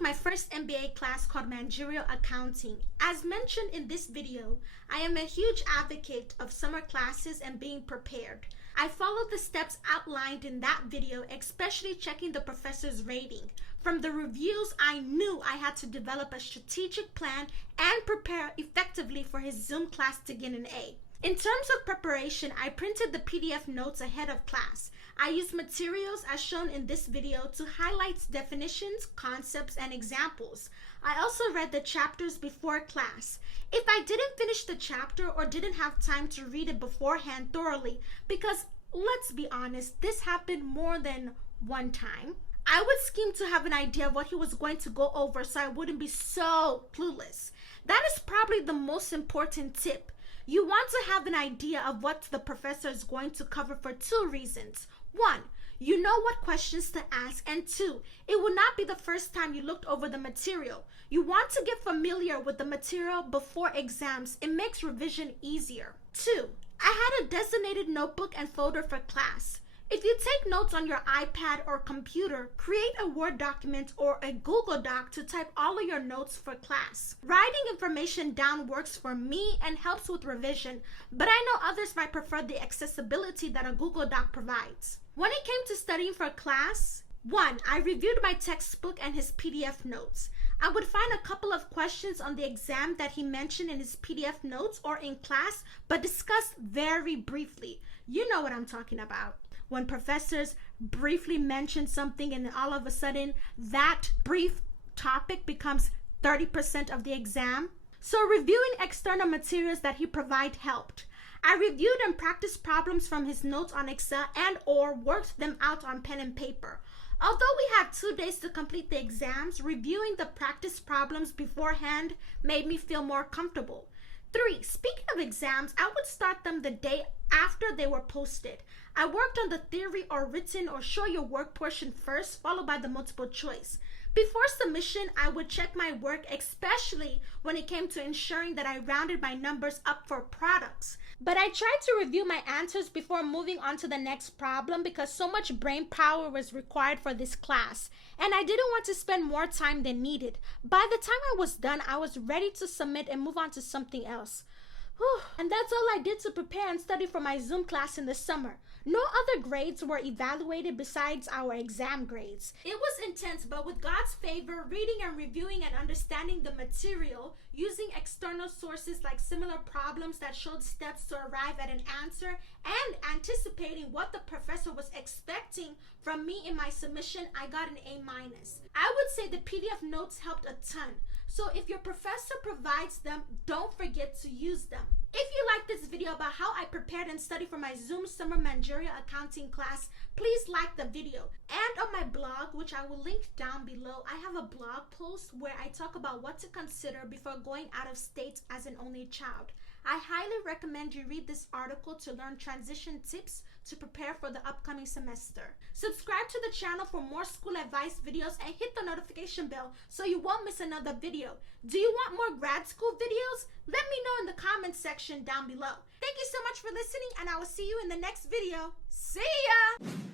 with my first MBA class called Managerial Accounting. As mentioned in this video, I am a huge advocate of summer classes and being prepared. I followed the steps outlined in that video, especially checking the professor's rating. From the reviews, I knew I had to develop a strategic plan and prepare effectively for his Zoom class to get an A. In terms of preparation, I printed the PDF notes ahead of class. I used materials as shown in this video to highlight definitions, concepts, and examples. I also read the chapters before class. If I didn't finish the chapter or didn't have time to read it beforehand thoroughly, because let's be honest, this happened more than one time, I would scheme to have an idea of what he was going to go over so I wouldn't be so clueless. That is probably the most important tip. You want to have an idea of what the professor is going to cover for two reasons. One, you know what questions to ask, and two, it will not be the first time you looked over the material. You want to get familiar with the material before exams. It makes revision easier. Two, I had a designated notebook and folder for class. If you take notes on your iPad or computer, create a Word document or a Google Doc to type all of your notes for class. Writing information down works for me and helps with revision, but I know others might prefer the accessibility that a Google Doc provides. When it came to studying for class, 1. I reviewed my textbook and his PDF notes. I would find a couple of questions on the exam that he mentioned in his PDF notes or in class, but discussed very briefly. You know what I'm talking about. When professors briefly mention something and then all of a sudden that brief topic becomes 30% of the exam. So reviewing external materials that he provided helped. I reviewed and practiced problems from his notes on Excel and or worked them out on pen and paper. Although we had 2 days to complete the exams, reviewing the practice problems beforehand made me feel more comfortable. 3. Speaking of exams, I would start them the day after they were posted. I worked on the theory or written or show your work portion first, followed by the multiple choice. Before submission, I would check my work, especially when it came to ensuring that I rounded my numbers up for products. But I tried to review my answers before moving on to the next problem because so much brain power was required for this class, and I didn't want to spend more time than needed. By the time I was done, I was ready to submit and move on to something else. And that's all I did to prepare and study for my Zoom class in the summer. No other grades were evaluated besides our exam grades. It was intense, but with God's favor, reading and reviewing and understanding the material, using external sources like similar problems that showed steps to arrive at an answer, and anticipating what the professor was expecting from me in my submission, I got an A-. I would say the PDF notes helped a ton. So if your professor provides them, don't forget to use them. If you like this video about how I prepared and studied for my Zoom Summer Managerial Accounting class, please like the video. And on my blog, which I will link down below, I have a blog post where I talk about what to consider before going out of state as an only child. I highly recommend you read this article to learn transition tips to prepare for the upcoming semester. Subscribe to the channel for more school advice videos and hit the notification bell so you won't miss another video. Do you want more grad school videos? Let me know in the comments section down below. Thank you so much for listening, and I will see you in the next video. See ya!